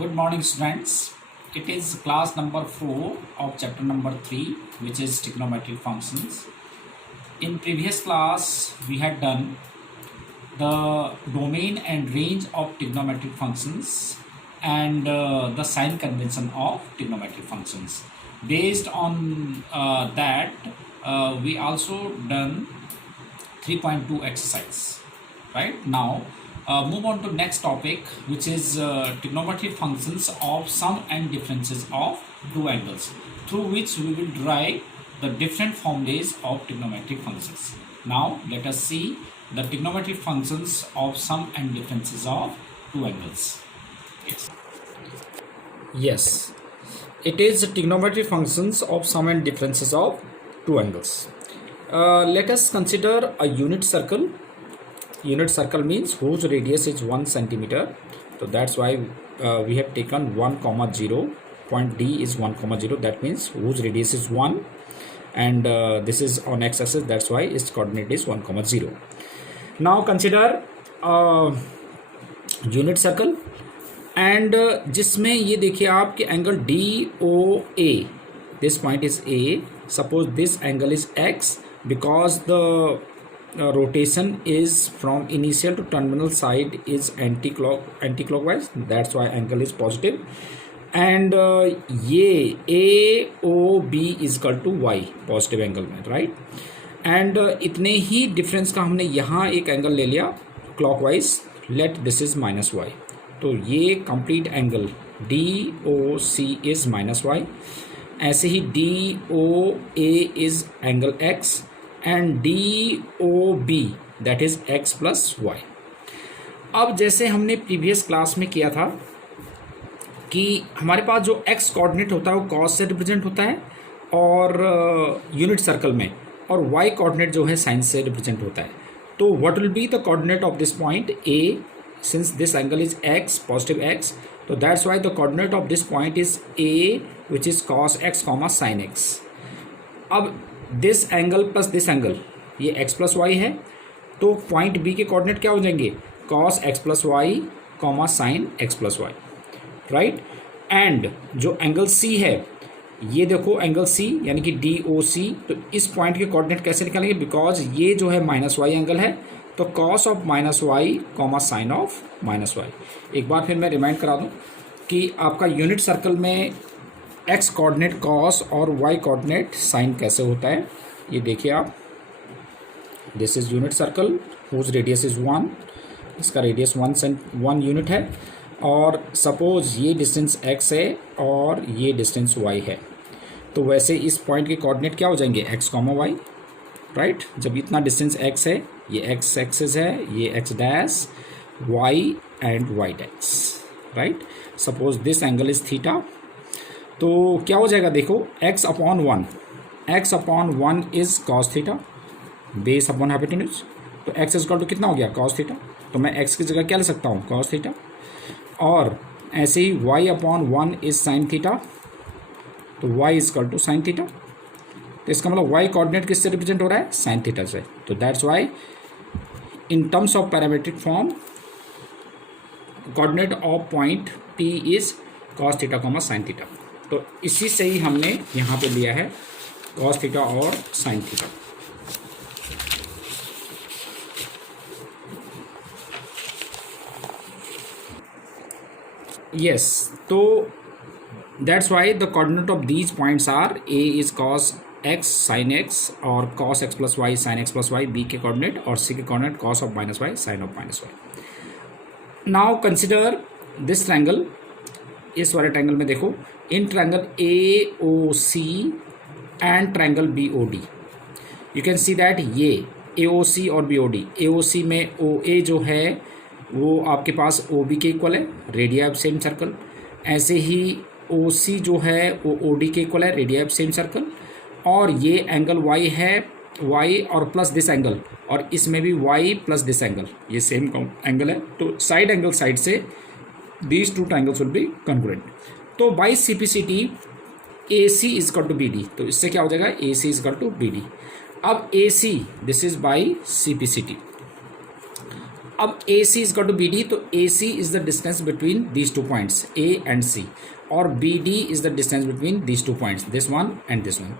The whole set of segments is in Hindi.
Good morning, students. It is class number 4 of chapter number 3, which is trigonometric functions. In previous class, we had done the domain and range of trigonometric functions and the sign convention of trigonometric functions. Based on that, we also done 3.2 exercise. Right now, move on to next topic, which is trigonometric functions of sum and differences of two angles, through which we will derive the different formulas of trigonometric functions. Now let us see the trigonometric functions of sum and differences of two angles. Yes, it is trigonometric functions of sum and differences of two angles. Let us consider a unit circle. Unit circle means whose radius is 1 centimeter. So that's why we have taken 1, 0. Point D is 1, 0. That means whose radius is 1, and this is on x-axis. That's why its coordinate is 1, 0. Now consider unit circle and जिसमें ये देखिए आप कि angle DOA, this point is A. Suppose this angle is x because the rotation is from initial to terminal side is anti-clockwise. That's why angle is positive. And ये AOB is equal to y, positive angle में, right? And इतने ही डिफरेंस का हमने यहाँ एक एंगल ले लिया clockwise. Let this is minus y. तो ये complete angle DOC is minus y. ऐसे ही DOA is angle x and DOB that is x plus y. अब जैसे हमने प्रीवियस क्लास में किया था कि हमारे पास जो x कोऑर्डिनेट होता है वो cos से रिप्रेजेंट होता है और यूनिट सर्कल में, और y कोऑर्डिनेट जो है साइन से रिप्रेजेंट होता है. तो what will be the coordinate of this point A, since this angle is x, positive x, so that's why the coordinate of this point is A, which is cos x comma sin x. अब this angle plus this angle ये x प्लस वाई है, तो पॉइंट B के कोऑर्डिनेट क्या हो जाएंगे cos x plus y comma sine x plus Y, right. And जो एंगल C है, ये देखो एंगल C यानी कि DOC, तो इस पॉइंट के कोऑर्डिनेट कैसे निकालेंगे, बिकॉज ये जो है माइनस वाई एंगल है, तो cos of minus y comma sine of minus y. एक बार फिर मैं रिमाइंड करा दूं कि आपका यूनिट सर्कल में x कोऑर्डिनेट cos और y कोऑर्डिनेट साइन कैसे होता है. ये देखिए आप, this is unit circle whose radius is 1, इसका रेडियस 1 यूनिट है, और सपोज ये डिस्टेंस x है और ये डिस्टेंस y है. तो वैसे इस पॉइंट के कोऑर्डिनेट क्या हो जाएंगे x कॉमा वाई, राइट. जब इतना डिस्टेंस x है, ये x एक्सिस है, ये x dash, y and y dash, right. Suppose this angle is theta, तो क्या हो जाएगा देखो x upon 1 is cos theta base upon hypotenuse. तो x इज इक्वल टू कितना हो गया कॉस थीटा, तो मैं x की जगह क्या ले सकता हूँ कॉस थीटा. और ऐसे ही y upon 1 is sine theta, तो y is equal to sine theta. तो इसका मतलब y कोऑर्डिनेट किससे रिप्रेजेंट हो रहा है साइन थीटा से. तो that's why in terms of parametric form coordinate of point P is cos theta comma sine theta. तो इसी से ही हमने यहाँ पे लिया है कॉस थीटा और साइन थीटा. यस, तो that's why the coordinate of these points are A is cos x sine x और cos x plus y sine x plus y B के कोऑर्डिनेट, और C के coordinate cos of minus Y sine of minus y. Now consider this triangle. इस वाले ट्रायंगल में देखो in triangle AOC and triangle BOD, you can see that ये AOC और BOD, AOC में OA जो है वो आपके पास OB के इक्वल है, रेडिया ऑफ सेम सर्कल. ऐसे ही OC जो है वो OD के इक्वल है, रेडिया ऑफ सेम सर्कल. और ये एंगल y है, y और प्लस दिस एंगल, और इसमें भी y प्लस दिस एंगल, ये सेम एंगल है. तो साइड एंगल साइड से these two triangles will be congruent. तो by CPCT AC is equal to BD, तो इससे क्या हो जाएगा AC is equal to BD. अब AC this is by CPCT. अब A C is to B D, तो A C is the distance between these two points A and C, और B D is the distance between these two points, this one and this one,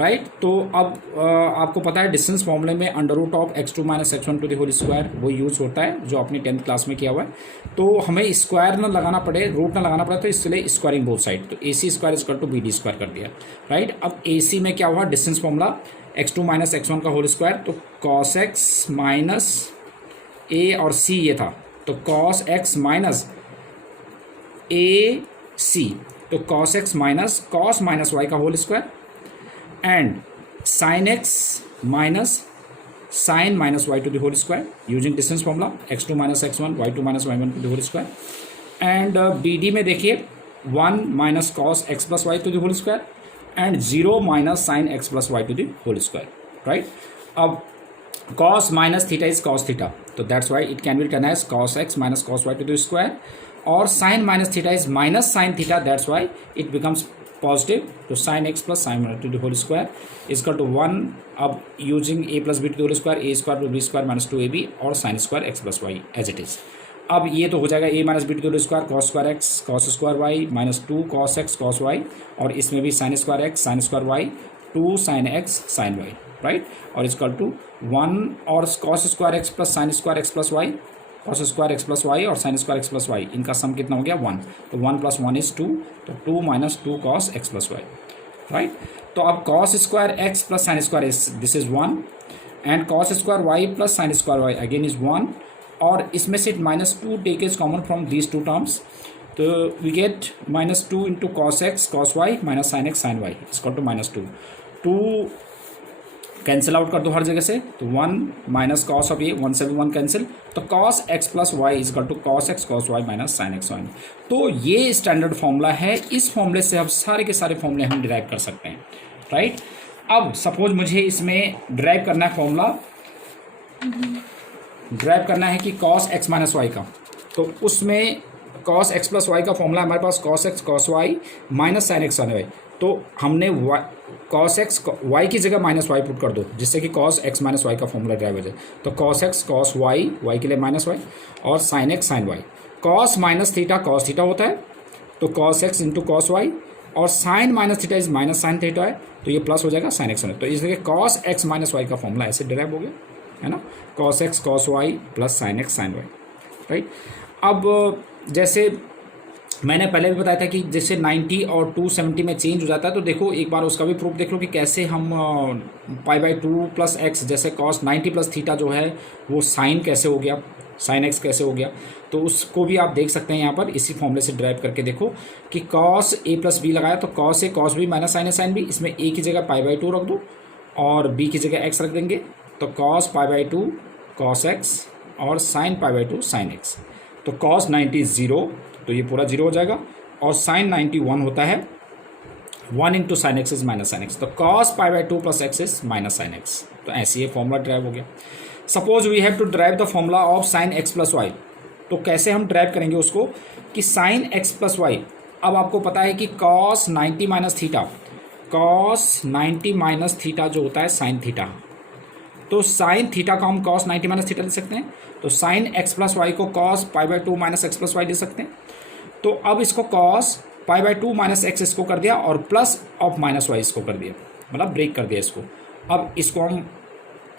right. तो अब आपको पता है डिस्टेंस फॉर्मूले में under root of x2 minus x1 to the whole square वो यूज़ होता है, जो आपने 10th क्लास में किया हुआ है। तो हमें स्क्वायर ना लगाना पड़े, रूट ना लगाना पड़े, तो इसलिए स्क्वायरिंग बोथ साइड, तो A C square is to B D square कर दिया, राइट। अब ए सी में क्या हुआ, distance formula x2 minus x1 का होल स्क्वायर, तो cos x माइनस ए और सी ये था, तो cos x minus A C, तो cos x माइनस वाई का whole square and sin x minus sin minus y to the whole square using distance formula x2 minus x1 y2 minus y1 to the whole square and B D में देखिए 1 minus cos x plus Y to the whole square and 0 minus sin x plus Y to the whole square, right. अब cos minus theta is cos theta, तो that's why it can be written as cos x minus cos y to the square, और sin minus theta is minus sin theta, that's why it becomes positive, तो sin x plus sin to the whole square is equal to 1, अब using a plus B to the whole square, A square to B square minus 2ab और sin square x plus y as it is. अब ये तो हो जाएगा a minus B to the whole square cos square x cos square y minus 2 cos x cos y, और इसमें भी sin square x sin square y 2 sin x sin y, right, और इक्वल टू 1 और cos square x plus sin square x plus y, cos square x plus y और sin square x plus y, इनका सम कितना हो गया 1, तो 1 प्लस 1 इज 2, तो 2 minus 2 cos x plus Y, right. तो अब cos square x plus sin square is this is 1 and cos square y plus sin square y again is 1, और इसमें से minus 2 take is common from these two terms, तो we get minus 2 into cos x cos y minus sin x sin y इसका टू माइनस 2 कैंसिल आउट कर दो हर जगह से, तो 1 माइनस कॉस ऑफ ये 1 से भी 1 कैंसिल, तो cos x plus y is to cos x cos y minus sin x sin। तो ये स्टैंडर्ड फॉर्मूला है, इस फॉर्मूले से अब सारे के सारे फॉर्मूले हम डिराइव कर सकते हैं, राइट। अब सपोज मुझे इसमें डिराइव करना है फॉर्मूला, डिराइव करना है कि cos x माइनस वाई का, तो उसमें cos x प्लस वाई का फॉर्मूला हमारे पास cos x cos y minus sin x sin y, तो हमने cos x y की जगह माइनस वाई पुट कर दो, जिससे कि cos x माइनस वाई का फॉर्मूला ड्राइव हो जाए, तो cos x cos y के लिए माइनस वाई और sin x sin y, cos minus theta cos theta होता है, तो cos x into cos y, और sin minus theta is minus sin theta है, तो ये प्लस हो जाएगा sin x sin y, तो इसलिए cos x माइनस वाई का फॉर्मूला ऐसे ड्राइव हो गया, है ना, cos x cos y plus sin x sin y, right. अब जैसे मैंने पहले भी बताया था कि जैसे 90 और 270 में चेंज हो जाता है, तो देखो एक बार उसका भी प्रूफ देख लो कि कैसे हम π/2 प्लस एक्स, जैसे cos 90 प्लस थीटा जो है वो साइन कैसे हो गया, sin x कैसे हो गया, तो उसको भी आप देख सकते हैं यहाँ पर इसी फॉर्मूले से ड्राइव करके देखो कि cos a प्लस बी लगाया, तो cos a cos b minus sin a sin b, इसमें a की जगह π/2 रख दो और b की जगह x रख देंगे, तो cos π/2 cos x और sin π/2 sin x, तो cos 90 0, तो ये पूरा 0 हो जाएगा, और sin 90 1 होता है, 1 into sine X is minus sine X, तो cos π/2 plus X is minus sine X, तो ऐसे ये फॉर्मूला ड्राइव हो गया। Suppose we have to derive the formula of sin x plus Y, तो कैसे हम ड्राइव करेंगे उसको कि sin x प्लस वाई, अब आपको पता है कि cos 90 minus theta, cos 90 minus theta जो होता है sin थीटा, तो sin थीटा को हम cos 90 माइनस थीटा ले सकते हैं, तो sin x प्लस वाई को cos π/2 minus X plus Y ले सकते हैं, तो अब इसको cos π/2 माइनस एक्स इसको कर दिया और प्लस ऑफ माइनस वाई इसको कर दिया, मतलब ब्रेक कर दिया इसको। अब इसको हम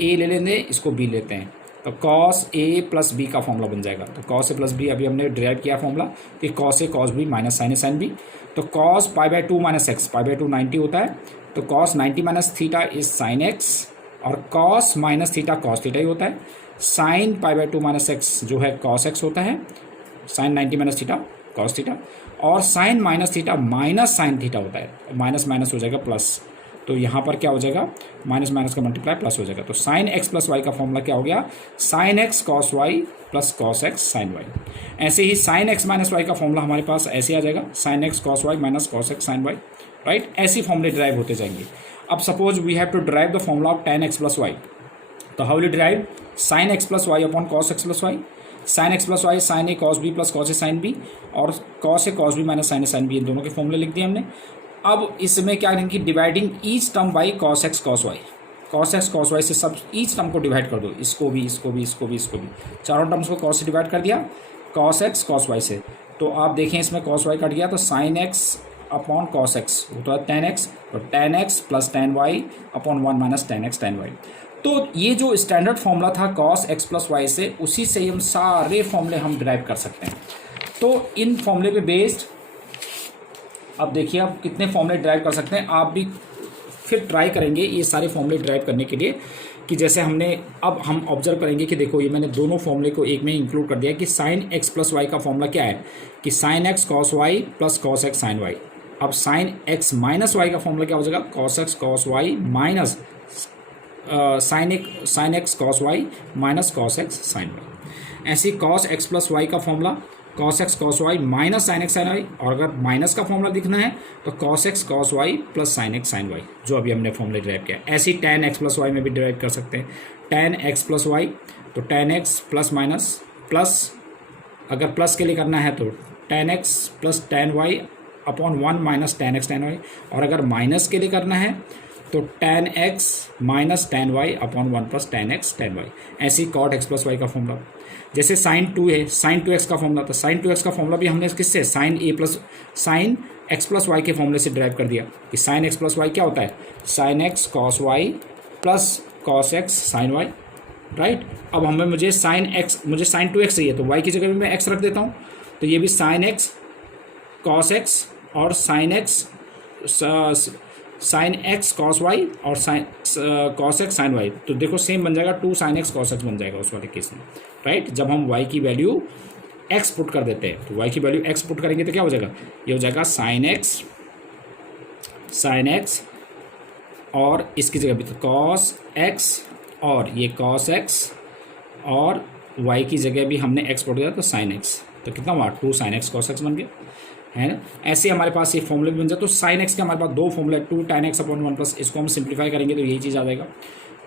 a ले लेंगे, इसको b लेते हैं, तो cos a प्लस b का फॉर्मूला बन जाएगा, तो cos a प्लस b अभी हमने ड्राइव किया फॉर्मूला कि cos a cos b minus sin a sin b, तो cos π/2 माइनस एक्स, π/2 90 होता है, तो cos 90 minus theta is sin x, और cos minus theta cos theta ही होता है, sin π/2 माइनस एक्स जो है cos x होता है, sin 90 minus theta cos theta, और sin minus theta minus sin theta होता है, माइनस माइनस हो जाएगा प्लस, तो यहाँ पर क्या हो जाएगा माइनस माइनस का मल्टीप्लाई प्लस हो जाएगा, तो sin x प्लस वाई का फॉर्मूला क्या हो गया sin x cos y plus cos x sin y। ऐसे ही sin x माइनस वाई का फॉर्मूला हमारे पास ऐसे आ जाएगा sin x cos y minus cos x sin y, right. ऐसी फॉर्मूले ड्राइव होते जाएंगे। अब suppose we have to derive the formula of tan x plus Y, तो how will derive sin x plus y upon cos x plus y, sin x plus y sin a cos b plus cos a sin b, और cos a cos b minus sin a sin b, इन दोनों के फॉर्मूले लिख दिए हमने। अब इसमें क्या करेंगे कि dividing each term by cos x cos y, cos x cos y से सब ईच टर्म को डिवाइड कर दो, इसको भी इसको भी इसको भी इसको भी, चारों टर्म्स को कॉस से डिवाइड कर दिया, कॉस एक्स कॉस वाई से। तो आप देखें इसमें कॉस वाई कट गया तो sine x upon cos x होता है टेन एक्स, तो tan x plus tan y upon one minus tan x tan y. तो ये जो स्टैंडर्ड फॉर्मूला था कॉस एक्स प्लस वाई से, उसी से ही हम सारे फॉर्मूले हम डिराइव कर सकते हैं। तो इन फॉर्मूले पे बेस्ड अब देखिए आप कितने फॉर्मूले डिराइव कर सकते हैं। आप भी फिर ट्राई करेंगे ये सारे फॉर्मूले डिराइव करने के लिए कि जैसे हमने अब हम ऑब्जर्व करेंगे कि देखो ये मैंने दोनों फॉर्मूले को एक में इंक्लूड कर दिया कि साइन एक्स प्लस वाई का फॉर्मूला क्या है कि sine x cos y plus cos x sine y. अब साइन एक्स माइनस वाई का फॉर्मूला क्या हो जाएगा, cos x cos y minus sine x cos y minus cos x sine y. ऐसे कॉस एक्स प्लस वाई का formula cos x cos y minus sine x sine y, और अगर माइनस का फॉर्मूला दिखना है तो cos x cos y plus sine x sine y, जो अभी हमने फॉर्मूला डिराइव किया। ऐसे ही टेन एक्स प्लस वाई में भी डिराइव कर सकते हैं, टेन एक्स प्लस वाई तो tan x plus minus plus, अगर प्लस के लिए करना है तो tan x plus tan y upon one minus tan x tan y, और अगर माइनस के लिए करना है तो tan x minus tan y upon one plus tan x tan y. ऐसे ही कॉट एक्स प्लस वाई का फॉर्मूला, जैसे साइन टू है, साइन टू एक्स का फॉर्मूला था, साइन टू एक्स का फॉर्मूला भी हमने किससे साइन एक्स प्लस वाई के फॉर्मूले से डिराइव कर दिया कि साइन एक्स प्लस वाई क्या होता है, sine x cos y plus cos x sine y, right. अब हमें मुझे साइन टू एक्स चाहिए तो वाई की जगह भी मैं एक्स रख देता हूँ, तो ये भी साइन एक्स कॉस एक्स और साइन एक्स कॉस वाई और कॉस एक्स साइन वाई, तो देखो सेम बन जाएगा, two sine x cos x बन जाएगा उस वाले केस में, राइट। जब हम y की वैल्यू x पुट कर देते हैं तो y की वैल्यू x पुट करेंगे तो क्या हो जाएगा, ये हो जाएगा साइन एक्स और इसकी जगह भी तो कॉस एक्स और ये कॉस एक्स और y की जगह भी हमने x पुट दिया तो साइन एक्स, तो कितना हुआ, two sine x cos x बन गया, है ना। ऐसे हमारे पास ये फॉर्मूले भी बन जाए। तो साइन एक्स के हमारे पास दो फॉर्मूले, two tan x upon one plus, इसको हम सिंप्लीफाई करेंगे तो यही चीज़ आ जाएगा।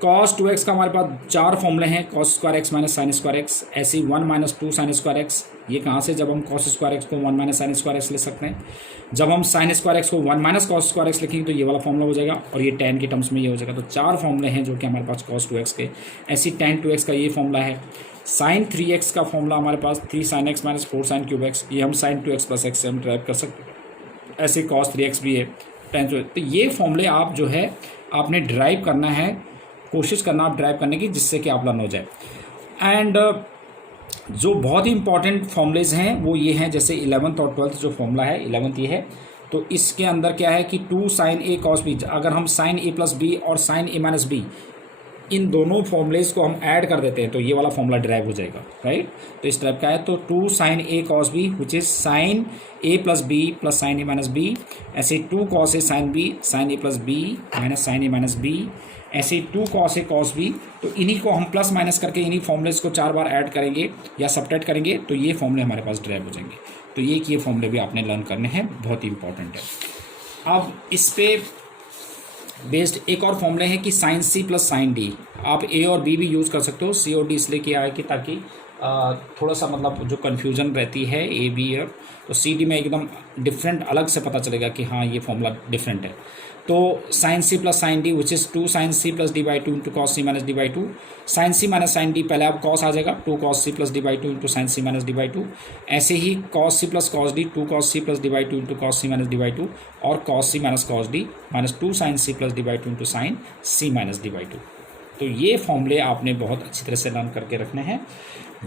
कॉस टू एक्स का हमारे पास चार फॉर्मूले हैं, cos square X minus sine square X, ऐसे ही one minus two sine square X, ये कहाँ से, जब हम कॉस स्क्वायर एक्स को one minus sine square X ले सकते हैं, जब हम साइन स्क्वायर एक्स को one minus cos square X लिखेंगे तो ये वाला फॉर्मूला हो जाएगा, और ये टेन के टर्म्स में ये हो जाएगा। तो चार फॉर्मूले हैं जो कि हमारे पास कॉस टू एक्स के। ऐसी टेन टू एक्स का ये फॉर्मूला है। साइन थ्री एक्स का फॉर्मूला हमारे पास three sine x minus four sine cube X, ये हम sine two X plus X से हम ड्राइव कर सकते हैं। ऐसे कॉस थ्री एक्स भी है टेन टू, तो ये फॉर्मूले आप जो है आपने ड्राइव करना है, कोशिश करना आप ड्राइव करने की, जिससे कि आप लर्न हो जाए। एंड जो बहुत ही इंपॉर्टेंट फॉर्मूलेज हैं वो ये हैं, जैसे 11th और 12th जो फॉर्मूला है, 11th ये है, तो इसके अंदर क्या है कि टू साइन ए कॉस बी, अगर हम साइन ए प्लस बी और साइन ए माइनस बी इन दोनों फॉर्मूलेज को हम ऐड कर देते हैं तो ये वाला फॉर्मूला ड्राइव हो जाएगा, राइट। तो इस टाइप का है, तो two sine A cos B which is sine A plus B plus sine A minus B, ऐसे two cos A sine B sine A plus B minus sine A minus B, ऐसे two cos A cos B. तो इन्हीं को हम प्लस माइनस करके इन्हीं फॉर्मूलेज को चार बार ऐड करेंगे या सबट्रैक्ट करेंगे तो ये फॉर्मूले हमारे पास ड्राइव हो जाएंगे। तो ये फॉर्मूले भी आपने लर्न करने हैं, बहुत ही इंपॉर्टेंट है। अब इस पे बेस्ड एक और फॉर्मूले हैं कि साइन सी प्लस साइन डी, आप ए और बी भी यूज़ कर सकते हो, सी और डी इसलिए किया है कि ताकि थोड़ा सा मतलब जो कन्फ्यूजन रहती है ए बी और, तो सी डी में एकदम डिफरेंट अलग से पता चलेगा कि हाँ ये फॉर्मूला डिफरेंट है। तो sine C plus sine D which is two sine C plus D by two into cos C minus D by two, sine C minus sine D पहले अब कॉस आ जाएगा, two cos C plus D by two into sine C minus D by two, ऐसे ही cos C plus cos D, two cos C plus D by two into cos C minus D by to, और cos C minus cos d minus two sine C plus D by two into sine C minus D by two. तो ये फॉर्मूले आपने बहुत अच्छी तरह से लर्न करके रखने हैं।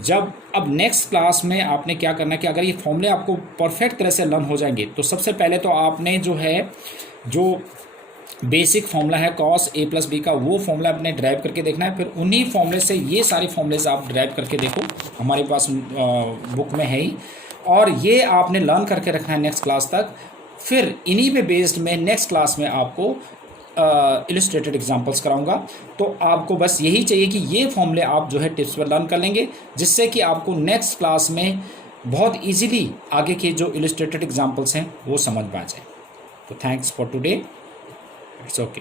जब अब नेक्स्ट क्लास में आपने क्या करना है कि अगर ये फॉर्मूले आपको परफेक्ट तरह से लर्न हो जाएंगे तो सबसे पहले तो आपने जो है जो बेसिक फॉर्मूला है कॉस ए प्लस बी का, वो फॉर्मूला आपने ड्राइव करके देखना है। फिर उन्हीं फॉर्मूले से ये सारे फॉर्मूलेज आप ड्राइव करके देखो, हमारे पास बुक में है ही, और ये आपने लर्न करके रखना है नेक्स्ट क्लास तक। फिर इन्हीं पे बेस्ड में नेक्स्ट क्लास में आपको इलस्ट्रेटेड एग्जांपल्स कराऊंगा। तो आपको बस यही चाहिए कि ये फॉर्मूले आप जो है टिप्स पर लर्न कर लेंगे, जिससे कि आपको नेक्स्ट क्लास में बहुत इजीली आगे के जो इलस्ट्रेटेड एग्जांपल्स हैं वो समझ में आ जाए। तो thanks for today, it's okay.